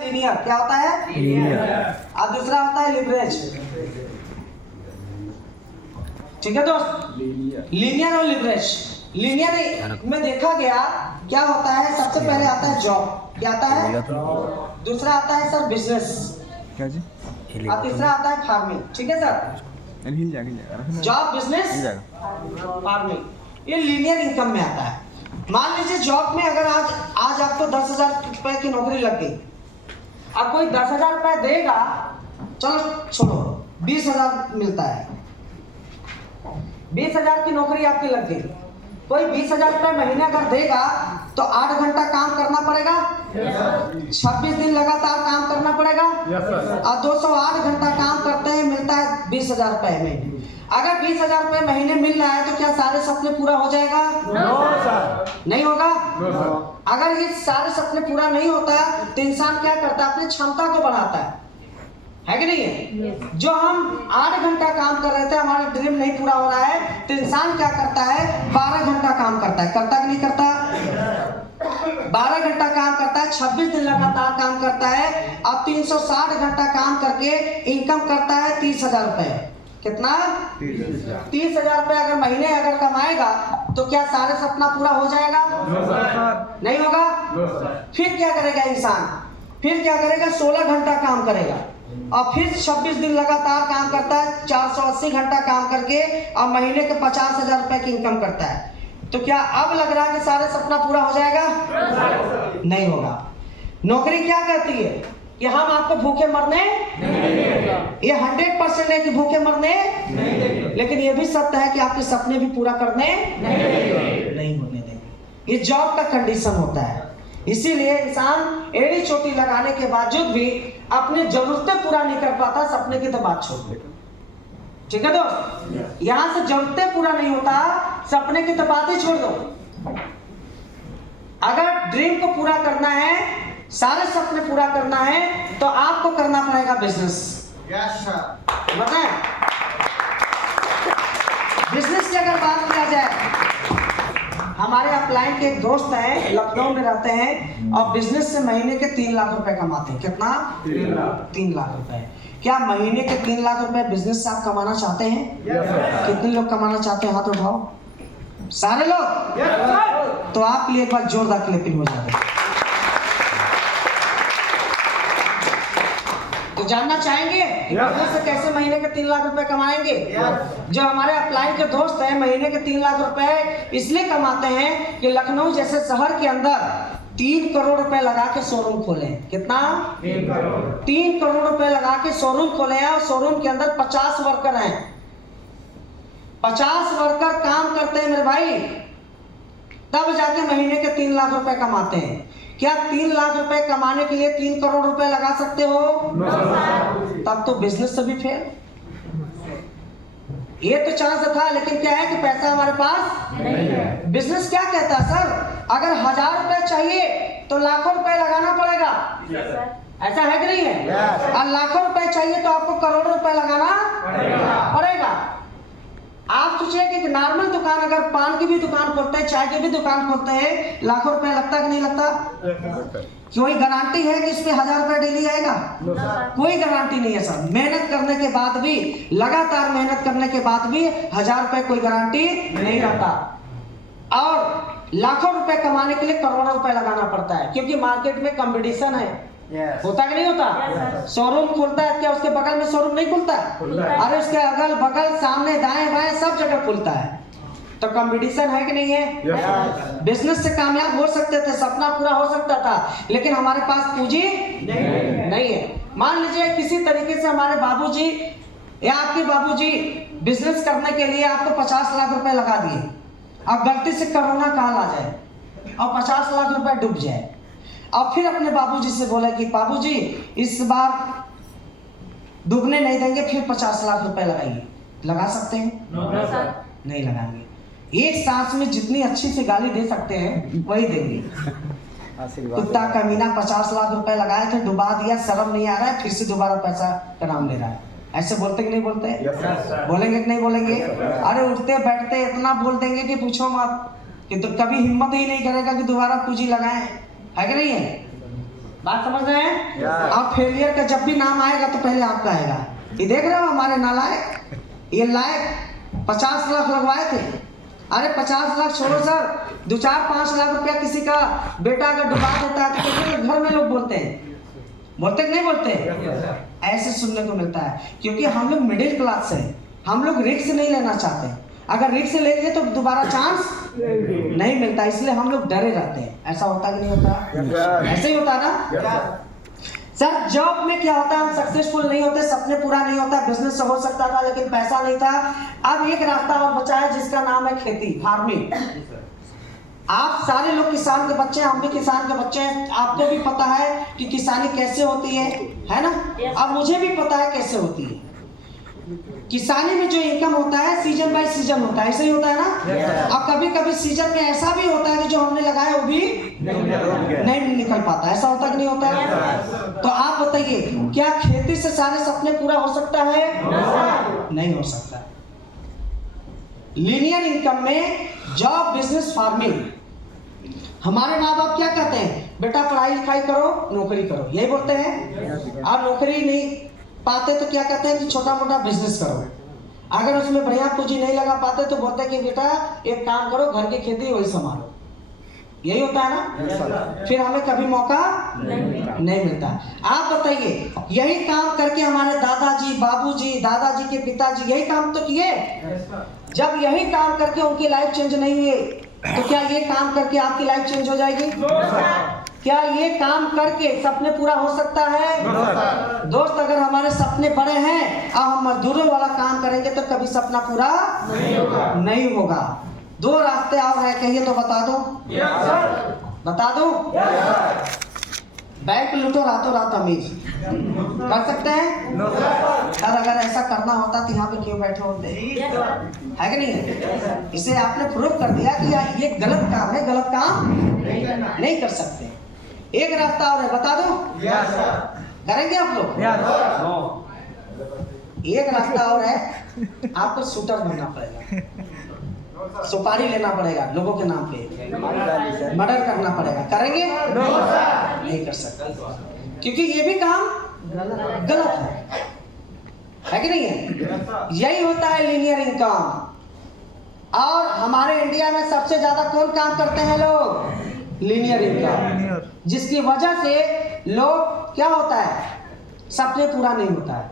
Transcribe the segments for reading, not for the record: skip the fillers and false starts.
Linear क्या होता है? और दूसरा होता है लिवरेज। ठीक है दोस्त, लीनियर और लिवरेज। लीनियर में देखा गया क्या होता है, सबसे पहले आता है जॉब, क्या आता है? दूसरा आता है सर बिजनेस, क्या जी? और तीसरा आता है फार्मिंग। ठीक है सर, हिल जाएगा जॉब बिजनेस फार्मिंग, ये लीनियर इनकम में आता है। मान लीजिए जॉब में अगर आज आपको 10,000 रुपए की नौकरी लग गई, अब कोई 10,000 रुपए देगा, चलो छोड़ो, 20,000 मिलता है, 20,000 की नौकरी आपकी लग गई, कोई 20,000 रुपए महीने अगर देगा तो 8 घंटा काम करना पड़ेगा, 26 दिन लगातार काम करना पड़ेगा, और 208 घंटा काम करते हैं, मिलता है 20,000 रुपए महीने। अगर 20,000 रुपए महीने मिल रहा है तो क्या सारे सपने पूरा हो जाएगा? नहीं होगा। अगर ये सारे सपने पूरा नहीं होता तो इंसान क्या करता है, अपनी क्षमता को बढ़ाता है कि नहीं है? जो हम 8 घंटा काम कर रहे थे, हमारा ड्रीम नहीं पूरा हो रहा है, तो इंसान क्या करता है, 12 घंटा काम करता है, करता कि नहीं करता? 12 घंटा काम करता है, 26 दिन लगातार काम करता है, और 360 घंटा काम करके इनकम करता है 30,000 रुपए। कितना? 30,000 रुपए अगर महीने अगर कमाएगा तो क्या सारे सपना पूरा हो जाएगा? नहीं होगा। फिर क्या करेगा इंसान? फिर क्या करेगा, 16 घंटा काम करेगा, और फिर 26 दिन लगातार काम करता है, 480 घंटा काम करके, और महीने के 50,000 रुपए की इनकम करता है। तो क्या अब लग रहा है कि सारे सपना पूरा हो जाएगा? नहीं होगा। नौकरी क्या कहती है कि हम आपको भूखे मरने ये 100% है कि भूखे मरने लेकिन ये भी सत्य है कि आपके सपने भी पूरा करने नहीं होने देंगे। ये जॉब का कंडीशन होता है। इसीलिए इंसान एड़ी चोटी लगाने के बावजूद भी अपनी जरूरतें पूरा नहीं कर पाता, सपने की तो बात छोड़ दो। ठीक है दोस्त, यहां से जरूरतें पूरा नहीं होता, सपने की तो बात ही छोड़ दो। अगर ड्रीम को पूरा करना है, सारे सपने पूरा करना है, तो आपको करना पड़ेगा बिजनेस। बताएं, बिजनेस की अगर बात किया जाए, हमारे अपलाइन के एक दोस्त हैं, लखनऊ में रहते हैं, और बिजनेस से महीने के 3 लाख रुपए कमाते हैं। कितना? 3 लाख रुपए। क्या महीने के 3 लाख रुपए बिजनेस से आप कमाना चाहते हैं? कितने लोग कमाना चाहते हैं? हाथ उठाओ। सारे लोग? तो आपके लिए एक बार जोरदार क्लैपिंग हो जाए। तो जानना चाहेंगे बिजनेस से कैसे महीने के 3 लाख रुपए कमाएंगे? जो हमारे अपलाइन के दोस्त हैं, महीने के 3 लाख रुपए इसलिए कमाते हैं कि लखनऊ जैसे शहर के अंदर 3 करोड़ रुपए लगा के शोरूम खोले। कितना? 3 करोड़ रुपए लगा के शोरूम खोले हैं, और शोरूम के अंदर 50 वर्कर हैं। 50 वर्कर काम करते हैं मेरे भाई, तब जाके महीने के 3 लाख रुपए कमाते हैं। क्या 3 लाख रुपए कमाने के लिए 3 करोड़ रुपए लगा सकते हो? तब तो बिजनेस से भी फेल। ये तो चांस था, लेकिन क्या है कि पैसा हमारे पास नहीं है। बिजनेस क्या कहता है सर, अगर 1,000 रुपए चाहिए तो लाखों रुपए लगाना पड़ेगा। ऐसा है कि नहीं है? और लाखों रुपए चाहिए तो आपको करोड़ों रुपए लगाना पड़ेगा। आप सोचिए कि नॉर्मल दुकान, अगर पान की भी दुकान खोलते हैं, चाय की भी दुकान खोलते हैं, लाखों रुपए लगता कि नहीं लगता? कोई गारंटी है कि इस पे 1,000 रुपए डेली आएगा? कोई गारंटी नहीं है सर। मेहनत करने के बाद भी, लगातार मेहनत करने के बाद भी 1,000 रुपए कोई गारंटी नहीं रहता। और लाखों रुपए कमाने के लिए करोड़ों रुपए लगाना पड़ता है, क्योंकि मार्केट में कंपटीशन है। होता कि नहीं होता? शोरूम खुलता है, क्या उसके बगल में शोरूम नहीं खुलता? अरे उसके अगल बगल, सामने, दाएं बाएं सब जगह खुलता है। तो कंपटीशन है कि नहीं है? बिजनेस से कामयाब हो सकते थे, सपना पूरा हो सकता था, लेकिन हमारे पास पूंजी नहीं है। मान लीजिए किसी तरीके से हमारे बाबूजी या आपके बाबूजी बिजनेस करने के लिए आपको 50 लाख रुपए लगा दिए। अब गलती से कोरोना काल आ जाए और 50 लाख रुपए डूब जाए, और फिर अपने बाबूजी से बोला कि बाबूजी इस बार डूबने नहीं देंगे, फिर 50 लाख रुपए लगाइए। लगा सकते हैं? नहीं लगाएंगे। एक सांस में जितनी अच्छी से गाली दे सकते हैं वही देंगे। कुत्ता कमीना 50 लाख रुपए लगाए थे, डुबा दिया, शर्म नहीं आ रहा है, फिर से दोबारा पैसा का नाम ले रहा है। ऐसे बोलते कि नहीं बोलते? बोलेंगे कि नहीं बोलेंगे? अरे उठते बैठते इतना बोल देंगे कि पूछो मत, कि तो कभी हिम्मत ही नहीं करेगा कि दोबारा पूंजी लगाएं। है कि नहीं है? बात समझ रहे हैं? अब फेलियर का जब भी नाम आएगा तो पहले आपका आएगा। ये देख रहे हो हमारे नालायक, ये लायक 50 लाख लगवाए थे। अरे 50 लाख छोड़ो सर, 2-4-5 लाख रुपया किसी का बेटा अगर डुबा देता है तो कितने घर में लोग बोलते हैं, बोलते कि नहीं बोलते? ऐसे सुनने को मिलता है, क्योंकि हम लोग मिडिल क्लास से, हम लोग रिस्क नहीं लेना चाहते। अगर रिस्क लेंगे तो दोबारा चांस नहीं मिलता, इसलिए हम लोग डरे रहते हैं। ऐसा होता कि नहीं होता? ऐसे ही होता ना सर। जॉब में क्या होता है, हम सक्सेसफुल नहीं होते, सपने पूरा नहीं होता। बिजनेस हो सकता था लेकिन पैसा नहीं था। अब एक रास्ता और बचा है जिसका नाम है खेती, फार्मिंग। आप सारे लोग किसान के बच्चे हैं, हम भी किसान के बच्चे हैं। आपको भी पता है कि किसानी कैसे होती है ना? अब मुझे भी पता है कैसे होती है। किसानी में जो इनकम होता है सीजन बाय सीजन होता है, ऐसे ही होता है ना? अब कभी कभी सीजन में ऐसा भी होता है कि जो हमने लगाया वो भी नहीं निकल पाता। ऐसा होता कि नहीं होता है? तो आप बताइए, क्या खेती से सारे सपने पूरा हो सकता है? नहीं हो सकता। लीनियर इनकम में जॉब, बिजनेस, फार्मिंग। हमारे माँ बाप क्या कहते हैं? बेटा पढ़ाई लिखाई करो, नौकरी करो, यही बोलते हैं। आप नौकरी नहीं पाते तो क्या कहते हैं कि छोटा मोटा बिजनेस करो। अगर उसमें बढ़िया पूंजी नहीं लगा पाते तो बोलते हैं कि बेटा एक काम करो, घर की खेती वही संभालो। यही होता है ना? फिर हमें कभी मौका नहीं मिलता। आप बताइए, यही काम करके हमारे दादाजी, बाबूजी, दादाजी के पिताजी यही काम तो किए। जब यही काम करके उनकी लाइफ चेंज नहीं हुई तो क्या ये काम करके आपकी लाइफ चेंज हो जाएगी? क्या ये काम करके सपने पूरा हो सकता है? दोस्त, अगर हमारे सपने बड़े हैं और हम मजदूरों वाला काम करेंगे तो कभी सपना पूरा नहीं होगा। 2 रास्ते और हैं, कहिए तो बता दो। बता दो। बैंक लूटो रातों रात अमीर, कर सकते हैं? और अगर ऐसा करना होता तो यहाँ पे क्यों बैठे होते? है कि नहीं? इसे आपने प्रूव कर दिया कि ये गलत काम है, गलत काम नहीं कर सकते। एक रास्ता और है, बता दो। करेंगे आप लोग? एक रास्ता और है, आपको शूटर बनना पड़ेगा, सुपारी लेना पड़ेगा लोगों के नाम पे, मर्डर करना पड़ेगा। करेंगे? नहीं कर सकते, क्योंकि ये भी काम गलत है कि नहीं है? यही होता है लीनियर इनकम। और हमारे इंडिया में सबसे ज्यादा कौन काम करते हैं? लोग लीनियर इनकम, जिसकी वजह से लोग क्या होता है, सपने पूरा नहीं होता है।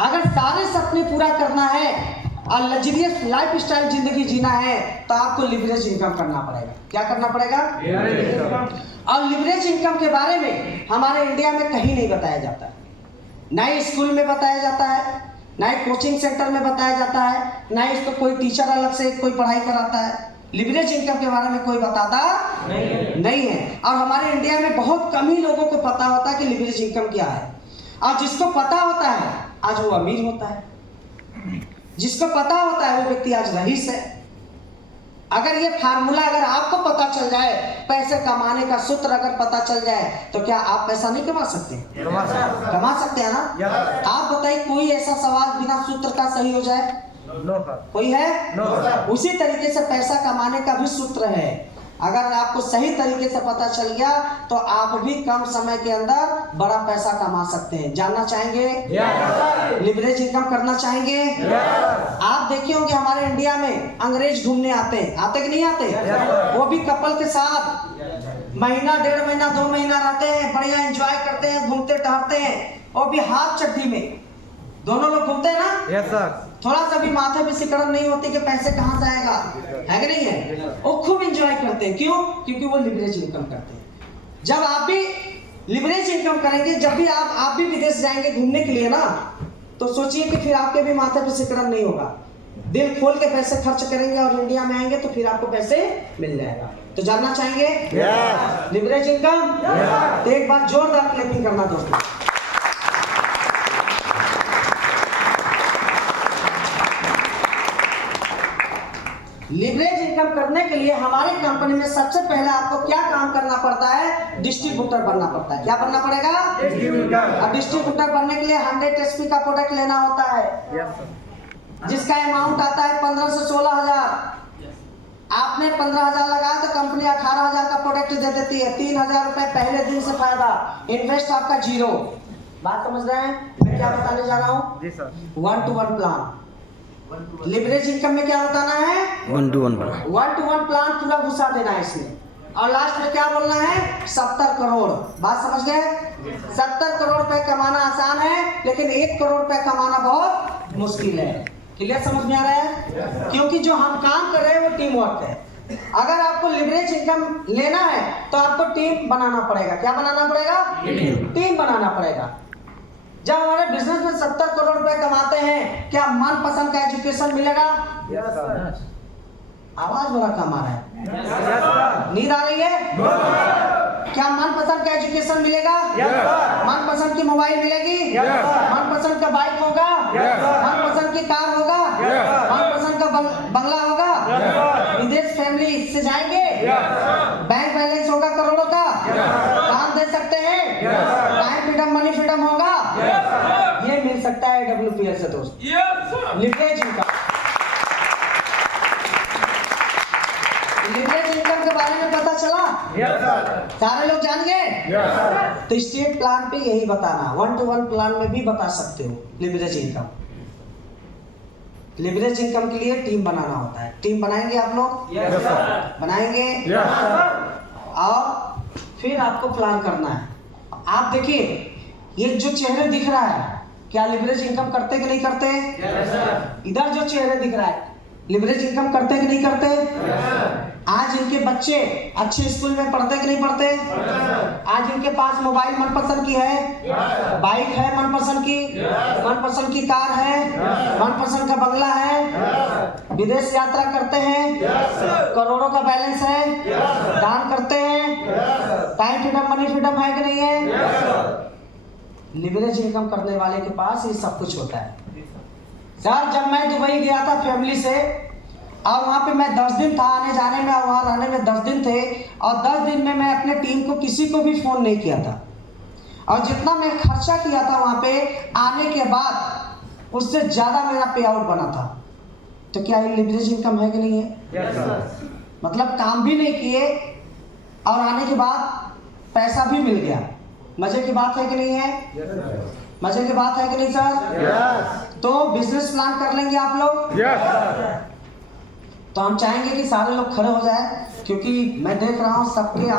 अगर सारे सपने पूरा करना है और लग्जरियस लाइफ स्टाइल जिंदगी जीना है तो आपको लिवरेज इनकम करना पड़ेगा। क्या करना पड़ेगा? और लिवरेज इनकम के बारे में हमारे इंडिया में कहीं नहीं बताया जाता, ना ही स्कूल में बताया जाता है, ना ही कोचिंग सेंटर में बताया जाता है, ना ही इसको कोई टीचर अलग से कोई पढ़ाई कराता है। लिवरेज इनकम के बारे में कोई बताता नहीं है। और हमारे इंडिया में बहुत कम ही लोगों को पता होता है कि लिवरेज इनकम क्या है। और जिसको पता होता है आज वो अमीर होता है, जिसको पता होता है वो व्यक्ति आज रईस है। अगर ये फार्मूला अगर आपको पता चल जाए, पैसे कमाने का सूत्र अगर पता चल जाए, तो क्या आप पैसा नहीं कमा सकते? कमा सकते हैं ना? आप बताइए, कोई ऐसा सवाल बिना सूत्र का सही हो जाए? कोई है? उसी तरीके से पैसा कमाने का भी सूत्र है। अगर आपको सही तरीके से पता चल गया तो आप भी कम समय के अंदर बड़ा पैसा कमा सकते हैं। जानना चाहेंगे? लिवरेज इनकम करना चाहेंगे? आप देखिए होंगे हमारे इंडिया में अंग्रेज घूमने आते कि नहीं आते? वो भी कपल के साथ महीना, 1.5 महीना, 2 महीना रहते हैं, बढ़िया एंजॉय करते हैं, घूमते टहलते हैं, और भी हाथ चड्डी में दोनों लोग घूमते हैं ना? Yes sir. थोड़ा सा भी माथे पे सिकड़न नहीं होती कि पैसे कहाँ से आएगा, है कि नहीं है? वो खूब एंजॉय करते हैं। क्यों? क्योंकि वो लिवरेज इनकम करते हैं। जब आप भी लिवरेज इनकम करेंगे, जब भी आप भी विदेश जाएंगे घूमने के लिए ना, तो सोचिए कि फिर आपके भी माथे पे सिकड़न नहीं होगा। दिल खोल के पैसे खर्च करेंगे और इंडिया में आएंगे तो फिर आपको पैसे मिल जाएगा। तो जानना चाहेंगे लिवरेज इनकम? तो एक बार जोरदार क्लैपिंग करना दोस्तों। लिवरेज इनकम करने के लिए हमारे कंपनी में सबसे पहले आपको क्या काम करना पड़ता है? डिस्ट्रीब्यूटर बनना पड़ता है। क्या बनना पड़ेगा? और डिस्ट्रीब्यूटर बनने के लिए 100 HP का प्रोडक्ट लेना होता है, जिसका अमाउंट आता है 15 से 16 हजार। आपने 15,000 लगाया तो कंपनी 18,000 का प्रोडक्ट दे देती है। 3,000 रुपए पहले दिन से फायदा, इन्वेस्ट आपका 0। बात समझ रहे हैं मैं क्या बताने जा रहा हूँ? जी sir. 1-to-1 plan. Leverage income में क्या बताना है? 1-to-1 plan. 1-to-1 प्लान पूरा घुसा देना है इसमें। और लास्ट में क्या बोलना है? 70 करोड़। बात समझ गए? 70 करोड़ रुपए कमाना आसान है, लेकिन 1 करोड़ रुपए कमाना बहुत मुश्किल है। क्लियर समझ में आ रहा है? क्योंकि जो हम काम कर रहे हैं वो टीम वर्क है। अगर आपको लिवरेज इनकम लेना है तो आपको टीम बनाना पड़ेगा। क्या बनाना पड़ेगा? टीम बनाना पड़ेगा। जब हमारे बिजनेस में 70 करोड़ रुपए कमाते हैं, क्या मनपसंद का एजुकेशन मिलेगा? आवाज बड़ा कम आ रहा है। नींद आ रही है? क्या मनपसंद का एजुकेशन मिलेगा? मनपसंद की मोबाइल मिलेगी? मनपसंद का बाइक होगा? मनपसंद की कार होगा? मनपसंद का बंगला होगा? विदेश फैमिली से जाएंगे? बैंक बैलेंस होगा करोड़ों का? काम दे सकते हैं? टाइम फ्रीडम, मनी फ्रीडम होगा? ये मिल सकता है WPL से दोस्त। Leverage income. लिवरेज इनकम के बारे में पता चला? सारे लोग जान गए? तो स्टेट प्लान पे यही बताना, 1-to-1 प्लान में भी बता सकते हो लिवरेज इनकम। लिवरेज इनकम के लिए टीम बनाना होता है। टीम बनाएंगे आप लोग? बनाएंगे? और फिर आपको प्लान करना है। आप देखिए, ये जो चेहरे दिख रहा है, क्या लिवरेज इनकम करते कि नहीं करते? इधर जो चेहरे दिख रहा है, लिवरेज इनकम करते कि नहीं करते? आज इनके बच्चे अच्छे स्कूल में पढ़ते कि नहीं पढ़ते? आज इनके पास मोबाइल मनपसंद की है, बाइक है मनपसंद की, मनपसंद की कार है, मनपसंद का बंगला है, विदेश यात्रा करते हैं, करोड़ों का बैलेंस है, दान करते हैं, टाइम फ्रीडम, मनी फ्रीडम है कि नहीं है? लिवरेज इनकम करने वाले के पास ये सब कुछ होता है। सर, जब मैं दुबई गया था फैमिली से, और वहाँ पे मैं 10 दिन था, आने जाने में और वहाँ रहने में 10 दिन थे, और 10 दिन में मैं अपने टीम को किसी को भी फ़ोन नहीं किया था। और जितना मैं खर्चा किया था वहाँ पे आने के बाद, उससे ज़्यादा मेरा पे आउट बना था। तो क्या ये लिवरेज इनकम है कि नहीं है? मतलब काम भी नहीं किए और आने के बाद पैसा भी मिल गया। मजे की बात है कि नहीं है? मजे की बात है कि नहीं सर? तो बिजनेस प्लान कर लेंगे आप लोग? तो हम चाहेंगे कि सारे लोग खड़े हो जाए, क्योंकि मैं देख रहा हूँ सबके